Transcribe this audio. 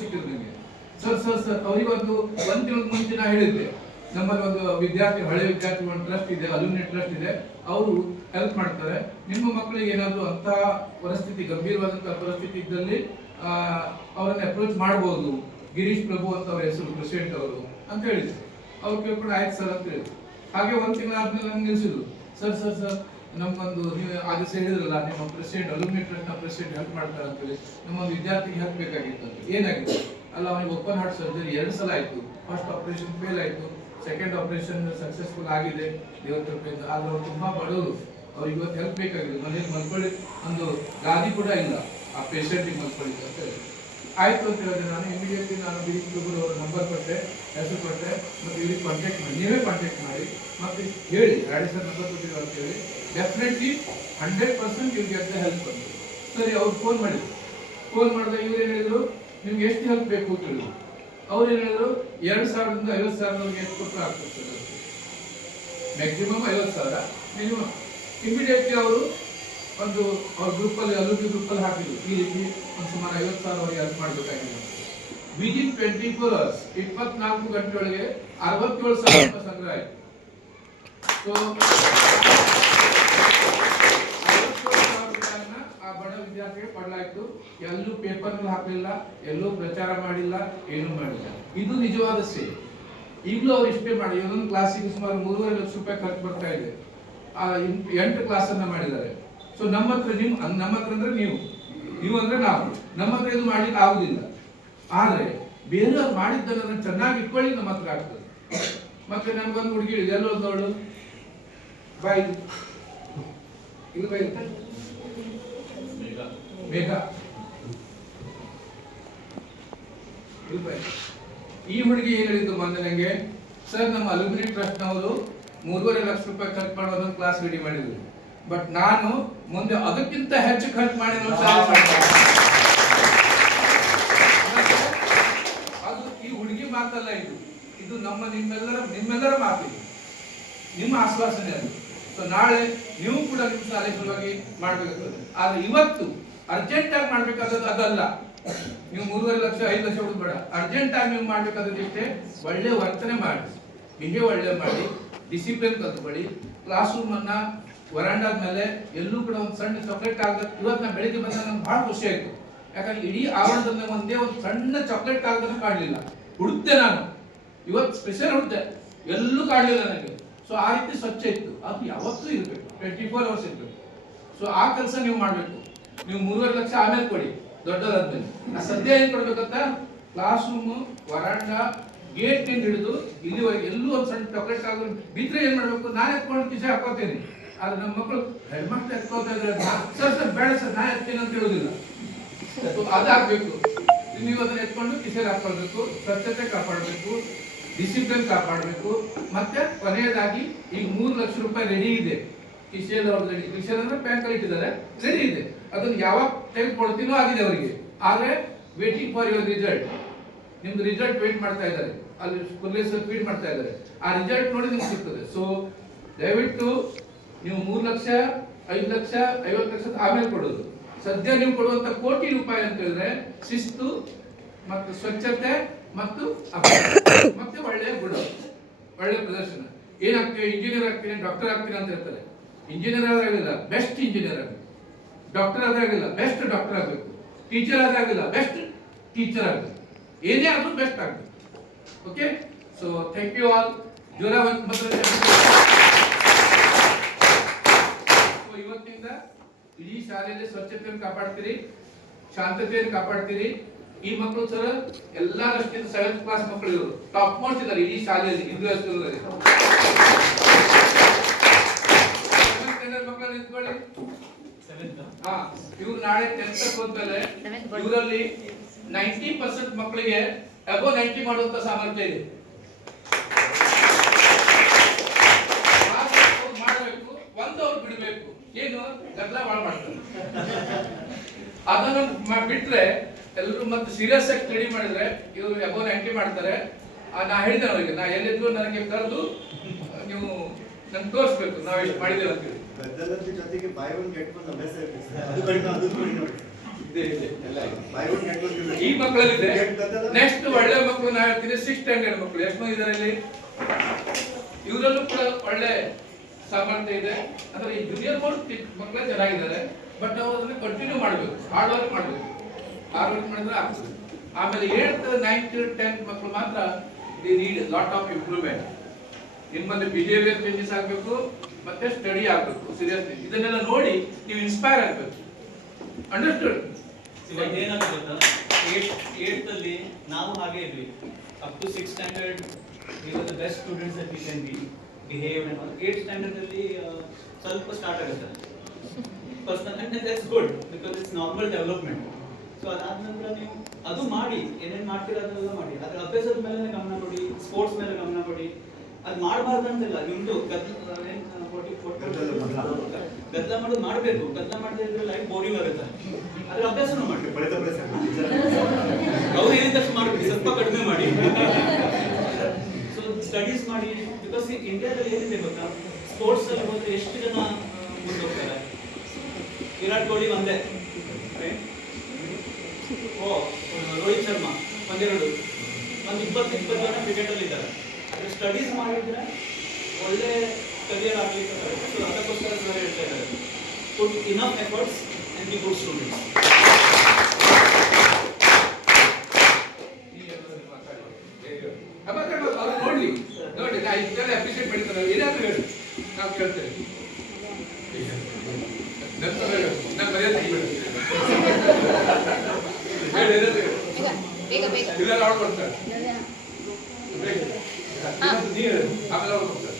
ಸಿಕ್ಕಿದ್ರು ನನಗೆ. ಸರ್ ಅವರಿಗೊಂದು ಒಂದು ತಿಂಗಳ ಮುಂಚೆ ನಾ ಹೇಳಿದ್ದೆ, ನಮ್ಮಲ್ಲಿ ಒಂದು ವಿದ್ಯಾರ್ಥಿ, ಹಳೆ ವಿದ್ಯಾರ್ಥಿ ಒಂದು ಟ್ರಸ್ಟ್ ಇದೆ, ಅಲ್ಯೂಮಿನಿ ಟ್ರಸ್ಟ್ ಇದೆ, ಅವರು ಹೆಲ್ಪ್ ಮಾಡ್ತಾರೆ. ನಿಮ್ಮ ಮಕ್ಕಳಿಗೆ ಏನಾದ್ರು ಅಂತ ಪರಿಸ್ಥಿತಿ, ಗಂಭೀರವಾದಂತಹ ಪರಿಸ್ಥಿತಿ ಇದ್ದಲ್ಲಿ ಅವರನ್ನ ಅಪ್ರೋಚ್ ಮಾಡಬಹುದು. ಗಿರೀಶ್ ಪ್ರಭು ಅಂತ ಅವ್ರ ಹೆಸರು, ಪ್ರೆಸಿಡೆಂಟ್ ಅವರು ಅಂತ ಹೇಳಿದ್ರು. ಅವ್ರು ಕೇಳ್ಕೊಂಡು ಆಯ್ತು ಸರ್ ಅಂತ ಹೇಳಿದ್ರು. ಹಾಗೆ ಒಂದು ತಿಂಗಳ ಆದ್ಮೇಲೆ ನಮ್ಗೆ ನಿಲ್ಸಿದ್ರು. ಸರ್ ನಮ್ಗೊಂದು, ನೀವು ಆಗ ಹೇಳಿದ್ರಲ್ಲ, ನಿಮ್ಮ ಪ್ರೆಸಿಡೆಂಟ್, ಅಲ್ಯೂಮಿನಿ ಟ್ರಸ್ಟ್ ನ ಪ್ರೆಸಿಡೆಂಟ್ ಹೆಲ್ಪ್ ಮಾಡ್ತಾರೆ ಅಂತ ಹೇಳಿ, ನಮ್ಮೊಂದು ವಿದ್ಯಾರ್ಥಿಗೆ ಹೆಲ್ಪ್ ಬೇಕಾಗಿತ್ತು ಅಂತ. ಏನಾಗಿದೆ ಅಲ್ಲ, ಅವನಿಗೆ ಓಪನ್ ಹಾರ್ಟ್ ಸರ್ಜರಿ 2 ಸಲ ಆಯ್ತು. ಫಸ್ಟ್ ಆಪರೇಷನ್ ಫೇಲ್ ಆಯ್ತು, ಸೆಕೆಂಡ್ ಆಪರೇಷನ್ ಸಕ್ಸಸ್ಫುಲ್ ಆಗಿದೆ ದೇವರ ಕೃಪೆಯಿಂದ. ಆದ್ರೆ ಅವ್ರು ತುಂಬಾ ಬಡವರು, ಅವ್ರಿಗೆ ಇವತ್ತು ಹೆಲ್ಪ್ ಬೇಕಾಗಿದೆ. ಮನೇಲಿ ಮಲ್ಕೊಳ್ಳಿ ಒಂದು ಗಾದಿ ಕೂಡ ಇಲ್ಲ ಆ ಪೇಷಂಟಿಗೆ ಮಲ್ಕೊಳ್ಳಿ ಅಂತ ಹೇಳಿ. ಆಯ್ತು ಅಂತ ಹೇಳಿದ್ರೆ ನಾನು ಇಮಿಡಿಯೇಟ್ಲಿ ನಾನು ಗಿರೀಶ್ ಪ್ರಭು ಅವರ ನಂಬರ್ ಕೊಟ್ಟೆ, ಹೆಸರು ಕೊಟ್ಟೆ, ಮತ್ತೆ ಇವ್ರಿಗೆ ಕಾಂಟ್ಯಾಕ್ಟ್ ಮಾಡಿ, ನೀವೇ ಕಾಂಟ್ಯಾಕ್ಟ್ ಮಾಡಿ ಮತ್ತೆ ಹೇಳಿ ರಾಡಿ ಸರ್ ನಂಬರ್ ಕೊಟ್ಟಿದ್ರು ಅಂತ ಹೇಳಿ. ಡೆಫಿನೆಟ್ಲಿ 100% ಇವ್ರಿಗೆ ಅಂತ ಹೆಲ್ಪ್ ಬಂತು. ಸರಿ, ಅವ್ರು ಫೋನ್ ಮಾಡಿದ್ರು. ಫೋನ್ ಮಾಡಿದಾಗ ಇವ್ರು ಹೇಳಿದ್ರು, ನಿಮ್ಗೆ ಎಷ್ಟು ಹೆಲ್ಪ್ ಬೇಕು ಅಂತ ಹೇಳಿದ್ರು. ಅವ್ರು ಹೇಳಿದ್ರು 2,000 ರಿಂದ 50,000 ಎಷ್ಟು ಕೊಟ್ಟರೆ ಆಗ್ತದೆ, ಮ್ಯಾಕ್ಸಿಮಮ್ 50,000 ಮಿನಿಮಮ್. ಇಮಿಡಿಯೇಟ್ಲಿ ಅವರು ಒಂದು ಅವ್ರ ಗ್ರೂಪಲ್ಲಿ, ಅಲುಮಿನಿ ಗ್ರೂಪಲ್ಲಿ ಹಾಕಿದ್ರು, ಈ ರೀತಿ ಒಂದು ಸುಮಾರು 50,000 ಅವರಿಗೆ ಹೆಲ್ಪ್ ಮಾಡಬೇಕಾಗಿದೆ. ವಿದಿನ್ 24 hours 24 ಗಂಟೆ ಒಳಗೆ 67,000 ರೂಪಾಯಿ ಸಂಗ್ರಹ ಆಯಿತು. ಸೊ 67,000 ರೂಪಾಯಿನ ಆ ಬಡ ವಿದ್ಯಾರ್ಥಿಗೆ ಕೊಡಲಾಯಿತು. ಎಲ್ಲೂ ಪೇಪರ್ ಹಾಕಲಿಲ್ಲ, ಎಲ್ಲೂ ಪ್ರಚಾರ ಮಾಡಿಲ್ಲ, ಏನೂ ಮಾಡಿಲ್ಲ. ಇದು ನಿಜವಾದ ಸೇವೆ. ಈಗಲೂ ಅವ್ರು ಇಷ್ಟೇ ಮಾಡಿ, ಒಂದೊಂದು ಕ್ಲಾಸಿಗೆ ಸುಮಾರು 3.5 ಲಕ್ಷ ರೂಪಾಯಿ ಖರ್ಚು ಬರ್ತಾ ಇದೆ. 8 ಕ್ಲಾಸ್ ಅನ್ನ ಮಾಡಿದ್ದಾರೆ. ಸೊ ನಮ್ಮ ಹತ್ರ ಅಂದ್ರೆ ನೀವು ಅಂದ್ರೆ ನಾವು, ನಮ್ಮ ಹತ್ರ ಇದು ಮಾಡ್ಲಿಕ್ಕೆ ಆಗುದಿಲ್ಲ. ಆದ್ರೆ ಬೇರೆಯವ್ರು ಮಾಡಿದ್ದನ್ನ ಚೆನ್ನಾಗಿ ಇಟ್ಕೊಳ್ಳಿ ನಮ್ಮ ಹತ್ರ ಆಗ್ತದೆ. ಮತ್ತೆ ನನ್ಗೊಂದು ಹುಡುಗಿ ಎಲ್ಲೋದವಳು ಬಾಯ್ ಇದು ಬಾಯ್ ಬೇಗ ಈ ಹುಡುಗಿ ಏನ್ ಹೇಳಿದ್ದು ಮೊನ್ನೆ ನಂಗೆ, ಸರ್ ನಮ್ಮ ಅಲ್ಯೂಮಿನಿ ಟ್ರಸ್ಟ್ ನವರು 3.5 ಲಕ್ಷ ರೂಪಾಯಿ ಖರ್ಚು ಮಾಡಿ ಒಂದೊಂದು ಕ್ಲಾಸ್ ರೆಡಿ ಮಾಡಿದ್ರು. ಬಟ್ ನಾನು ಮುಂದೆ ಅದಕ್ಕಿಂತ ಹೆಚ್ಚು ಖರ್ಚು ಮಾಡಿ ಅದು ಈ ಹುಡುಗಿ ಮಾತಲ್ಲ, ಇದು ನಿಮ್ಮೆಲ್ಲರ ಮಾತಿದೆ, ನಿಮ್ಮ ಆಶ್ವಾಸನೆ ಅದು. ಸೊ ನಾಳೆ ನೀವು ಕೂಡ ನಿಮ್ಮ ಶಾಲೆ ಸಲುವಾಗಿ ಮಾಡ್ಬೇಕಾಗ್ತದೆ. ಆದ್ರೆ ಇವತ್ತು ಅರ್ಜೆಂಟ್ ಆಗಿ ಮಾಡ್ಬೇಕಾದದ್ದು ಅದಲ್ಲ. ನೀವು 3.5 ಲಕ್ಷ 5 ಲಕ್ಷ ಹುಡುಗ ಬೇಡ, ಅರ್ಜೆಂಟ್ ಆಗಿ ನೀವು ಮಾಡ್ಬೇಕಾದಕ್ಕೆ ಒಳ್ಳೆ ವರ್ತನೆ ಮಾಡಿ, ಬಿಹೇವ್ ಒಳ್ಳೆ ಮಾಡಿ, ಡಿಸಿಪ್ಲಿನ್ ಕಲ್ತ್ಕೊಳ್ಳಿ. ಕ್ಲಾಸ್ ರೂಮ್ ಅನ್ನ ವರಾಂಡಾದ ಮೇಲೆ ಎಲ್ಲೂ ಕೂಡ ಒಂದು ಸಣ್ಣ ಚಾಕ್ಲೇಟ್ ಕಾಗದ, ಇವತ್ತು ನಾ ಬೆಳಿಗ್ಗೆ ಬಂದಾಗ ನಂಗೆ ಬಹಳ ಖುಷಿ ಆಯ್ತು. ಯಾಕಂದ್ರೆ ಇಡೀ ಆವರಣದಲ್ಲಿ ಒಂದೇ ಒಂದು ಸಣ್ಣ ಚಾಕ್ಲೇಟ್ ಕಾಗದನ ಕಾಣಲಿಲ್ಲ. ಹುಡುಕ್ತೆ ನಾನು, ಇವತ್ತು ಸ್ಪೆಷಲ್ ಹುಡುಕ್ತೆ, ಎಲ್ಲೂ ಕಾಣಲಿಲ್ಲ ನನಗೆ. ಸೊ ಆ ರೀತಿ ಸ್ವಚ್ಛ ಇತ್ತು. ಅದು ಯಾವತ್ತೂ ಇರಬೇಕು, 24 hours ಇರಬೇಕು. ಸೊ ಆ ಕೆಲಸ ನೀವು ಮಾಡಬೇಕು. ನೀವು 3.5 ಲಕ್ಷ ಆಮೇಲೆ ಕೊಡಿ, ದೊಡ್ಡದಾದ್ಮೇಲೆ. ಸದ್ಯ ಏನ್ ಕೊಡ್ಬೇಕಂತ, ಕ್ಲಾಸ್ ರೂಮ್, ವರಾಂಡ, ಗೇಟ್ ನಿಂದ ಹಿಡಿದು ಇಲ್ಲಿವರೆಗೆ ಎಲ್ಲೂ ಒಂದು ಸಣ್ಣ ಚಾಕ್ಲೇಟ್ ಕಾಗದ ಬಿದ್ರೆ ಏನ್ ಮಾಡ್ಬೇಕು, ನಾನು ಎತ್ಕೊಂಡು ಕಿಸೆ ಹಾಕೋತೇನೆ. ಆದ್ರೆ ನಮ್ಮ ಮಕ್ಕಳು ಹೆಡ್ ಮಾಸ್ಟರ್ ಎತ್ಕೋತಾ ಇದ್ರೆ, ಸರ್ ಬೇಡ ಸರ್ ನಾ ಎತ್ತೇನೆ ಅಂತ ಹೇಳುದಿಲ್ಲ. ಅದಾಗಬೇಕು. ನೀವು ಅದನ್ನ ಎತ್ಕೊಂಡು ಕಿಸೆಗೆ ಹಾಕೊಳ್ಬೇಕು, ಸ್ವಚ್ಛತೆ ಕಾಪಾಡಬೇಕು, ಡಿಸಿಪ್ಲಿನ್ ಕಾಪಾಡಬೇಕು. ಮತ್ತೆ ಕೊನೆಯದಾಗಿ ಈಗ 3 ಲಕ್ಷ ರೂಪಾಯಿ ರೆಡಿ ಇದೆ ಕಿಶೆಲ್ ಅವ್ರದ್ದು. ಕಿಶೆಲ್ ಅಂದ್ರೆ ಬ್ಯಾಂಕ್ ಅಲ್ಲಿ ಇಟ್ಟಿದ್ದಾರೆ, ರೆಡಿ ಇದೆ. ಅದನ್ನ ಯಾವಾಗ ತೆಗೆದುಕೊಳ್ತೀನೋ ಆಗಿದೆ ಅವರಿಗೆ. ಆದ್ರೆ ವೇಟಿಂಗ್ ಫಾರ್ ಯುವರ್ ರಿಸಲ್ಟ್, ನಿಮ್ದು ರಿಸಲ್ಟ್ ವೇಟ್ ಮಾಡ್ತಾ ಇದ್ದಾರೆ, ಅಲ್ಲಿ ಸ್ಕೂಲ್ ಫೀಡ್ ಮಾಡ್ತಾ ಇದ್ದಾರೆ. ಆ ರಿಸಲ್ಟ್ ನೋಡಿ ನಿಮ್ಗೆ ಸಿಗ್ತದೆ. ಸೊ ದಯವಿಟ್ಟು ನೀವು 3 ಲಕ್ಷ 5 ಲಕ್ಷ 50 ಲಕ್ಷ ಆಮೇಲೆ ಕೊಡೋದು. ಸದ್ಯ ನೀವು ಕೊಡುವಂತ ಕೋಟಿ ರೂಪಾಯಿ ಅಂತ ಹೇಳಿದ್ರೆ ಶಿಸ್ತು ಮತ್ತು ಸ್ವಚ್ಛತೆ ಮತ್ತು ಮತ್ತೆ ಒಳ್ಳೆಯ ಗುಣ, ಒಳ್ಳೆಯ ಪ್ರದರ್ಶನ. ಏನಾಗ್ತೀವಿ, ಇಂಜಿನಿಯರ್ ಆಗ್ತೀನಿ, ಡಾಕ್ಟರ್ ಆಗ್ತೀನಿ ಅಂತ ಹೇಳ್ತಾರೆ. ಇಂಜಿನಿಯರ್ ಆದಾಗಿಲ್ಲ, ಬೆಸ್ಟ್ ಇಂಜಿನಿಯರ್ ಆಗಬೇಕು. ಡಾಕ್ಟರ್ ಆದಾಗಿಲ್ಲ, ಬೆಸ್ಟ್ ಡಾಕ್ಟರ್ ಆಗಬೇಕು. ಟೀಚರ್ ಆದಾಗಿಲ್ಲ, ಬೆಸ್ಟ್ ಟೀಚರ್ ಆಗಬೇಕು. ಏನೇ ಆದ್ರೂ ಬೆಸ್ಟ್ ಆಗಬೇಕು. Okay, so thank you all. ಜ್ವರ ಇವತ್ತಿಂದ ಇಡೀ ಶಾಲೆಯಲ್ಲಿ ಸ್ವಚ್ಛತೆಯನ್ನು ಕಾಪಾಡ್ತೀರಿ, ಶಾಂತತೆಯನ್ನು ಕಾಪಾಡ್ತೀರಿ. ಈ ಮಕ್ಕಳು ಸರ್ ಎಲ್ಲರಷ್ಟಿಂದ 7th ಕ್ಲಾಸ್ ಮಕ್ಕಳು, ಇವರು ಟಾಪ್ ಮೋಸ್ಟ್ ಇದ್ದಾರೆ ಇಡೀ ಶಾಲೆಯಲ್ಲಿ, ಹಿಂದೂ ಹೈಸ್ಕೂಲಲ್ಲಿ. ಮಕ್ಕಳು ನಿಂತ್ಕೊಳ್ಳಿ. ಇವ್ರು ನಾಳೆ 10th ಹೋದ್ಮೇಲೆ ಇವರಲ್ಲಿ 90% ಮಕ್ಕಳಿಗೆ ಅಬೋ 90 ಮಾಡುವಂತ ಸಾಮರ್ಥ್ಯ ಇದೆ. ಮಾಡಬೇಕು, ಅವ್ರು ಬಿಡಬೇಕು. ಏನು ಗದ್ದಲ ಬಾಳ ಮಾಡ್ತಾರೆ. ಅದನ್ನ ಬಿಟ್ರೆ ಎಲ್ಲರೂ ಮತ್ತೆ ಸೀರಿಯಸ್ ಆಗಿ ಸ್ಟಡಿ ಮಾಡಿದ್ರೆ ಇವರು ಅಬೋ 90 ಮಾಡ್ತಾರೆ. ನಾ ಹೇಳಿದೆ ಅವರಿಗೆ, ನಾ ಎಲ್ಲಿದ್ರು ನನಗೆ ಕರೆದು ನೀವು ನನ್ಗೆ ತೋರಿಸ್ಬೇಕು ನಾವು ಎಷ್ಟು ಮಾಡಿದ್ದೇವೆ ಅಂತ ಹೇಳಿ. ಈ ಮಕ್ಕಳಲ್ಲಿದೆ. ನೆಕ್ಸ್ಟ್ ಒಳ್ಳೆ ಮಕ್ಕಳು ನಾ ಹೇಳ್ತೀನಿ 6th ಸ್ಟ್ಯಾಂಡರ್ಡ್ ಮಕ್ಕಳು ಎಷ್ಟು ಮಂದಿ ಇದಾರೆ ಇಲ್ಲಿ? ಇವರಲ್ಲೂ ಕೂಡ ಒಳ್ಳೆ ಸಾಮರ್ಥ್ಯ ಇದೆ. ಅಂದ್ರೆ ಈ ಜೂನಿಯರ್ ಮೋಸ್ಟ್ ಮಕ್ಕಳೇ ಚೆನ್ನಾಗಿದ್ದಾರೆ, ಬಟ್ ನಾವು ಅದನ್ನ ಕಂಟಿನ್ಯೂ ಮಾಡಬೇಕು, ಹಾರ್ಡ್ ವರ್ಕ್ ಮಾಡಬೇಕು. ಹಾರ್ಡ್ ವರ್ಕ್ ಮಾಡಿದ್ರೆ ಆಗ್ತದೆ. ಆಮೇಲೆ 8th 9th 10th ಮಕ್ಕಳು ಮಾತ್ರ they need lot of improvement. ನಿಮ್ಮಲ್ಲಿ ಬಿಹೇವಿಯರ್ ಚೇಂಜಸ್ ಆಗಬೇಕು, ಮತ್ತೆ ಸ್ಟಡಿ ಆಗಬೇಕು ಸೀರಿಯಸ್ಲಿ. ಇದನ್ನೆಲ್ಲ ನೋಡಿ ನೀವು ಇನ್ಸ್ಪೈರ್ ಆಗಬೇಕು. ಅಂಡರ್ಸ್ಟುಡ್? ಇವಾಗ ಏನಾಗುತ್ತೆ ಗೊತ್ತಾ, 8th ಅಲ್ಲಿ ನಾವು ಹಾಗೆ ಇದ್ವಿ. Up to 6th standard we were the best students that we can be, behaved and all. 8th standard ಅಲ್ಲಿ ಸ್ವಲ್ಪ ಸ್ಟಾರ್ಟ್ ಆಗುತ್ತೆ personal, and that's good because it's normal development. So ಅದಾದ ನಂತರ ನೀವು ಅದು ಮಾಡಿ, ಏನೇನು ಮಾಡ್ತೀರಾ ಅದನ್ನೆಲ್ಲ ಮಾಡಿ. ಅದ್ರ ಅಭ್ಯಾಸದ ಮೇಲೆ ಗಮನ ಕೊಡಿ, ಸ್ಪೋರ್ಟ್ಸ್ ಮೇಲೆ ಗಮನ ಕೊಡಿ. ಅದು ಮಾಡಬಾರ್ದು ಅಂತಿಲ್ಲ. ನಿಮ್ದು ಗದ್ದಲ ಮಾಡೋದು ಮಾಡಬೇಕು. ಗದ್ದಲ ಮಾಡದೇ ಇದ್ರೆ ಲೈಫ್ ಬೋರಿಂಗ್ ಆಗುತ್ತೆ. ಅದ್ರ ಅಭ್ಯಾಸನೂ ಮಾಡಿ. ಅವ್ರು ಹೇಳಿದಷ್ಟು ಮಾಡ್ಬಿಡಿ, ಸ್ವಲ್ಪ ಕಡಿಮೆ ಮಾಡಿ. ಸೊ ಸ್ಟಡೀಸ್ ಮಾಡಿ. ಬಿಕಾಸ್ ಇಂಡಿಯಾದಲ್ಲಿ ಏನಿದೆ ಗೊತ್ತಾ, ಸ್ಪೋರ್ಟ್ಸ್ ಅಲ್ಲಿ ಹೋದ್ರೆ ಎಷ್ಟು ಜನ ಮುಂದೋಗ್ತಾರೆ? ವಿರಾಟ್ ಕೊಹ್ಲಿ ಒಂದೇ, ರೋಹಿತ್ ಶರ್ಮಾ ಒಂದೆರಡು, ಒಂದು 20 ಜನ ಕ್ರಿಕೆಟ್ ಅಲ್ಲಿ ಇದ್ದಾರೆ. ಅದ್ರ ಸ್ಟಡೀಸ್ ಮಾಡಿದ್ರೆ ಒಳ್ಳೆ ಕರಿಯರ್ ಆಗ್ಲಿಕ್ಕೆ ಬರುತ್ತೆ. ಸೊ ಅದಕ್ಕೋಸ್ಕರ ಸರ್ ಹೇಳ್ತಾ ಇದ್ದಾರೆ, put enough efforts and be good students. ನೋಡಿ ನೋಡಿ, ನಾ ಇದೆಲ್ಲ ಅಪ್ರಿಷಿಯೇಟ್ ಮಾಡಿದ್ದಾರೆ. ಏನಾದ್ರು ಹೇಳಿ, ನಾವು ಕೇಳ್ತೇವೆ. ನಾನು ಮರ್ಯಾದೆ ಇಲ್ಲ, ಅವ್ರು ಕೊಡ್ತಾರೆ. ಆಮೇಲೆ ಅವ್ರು ಕೊಡ್ತಾರೆ.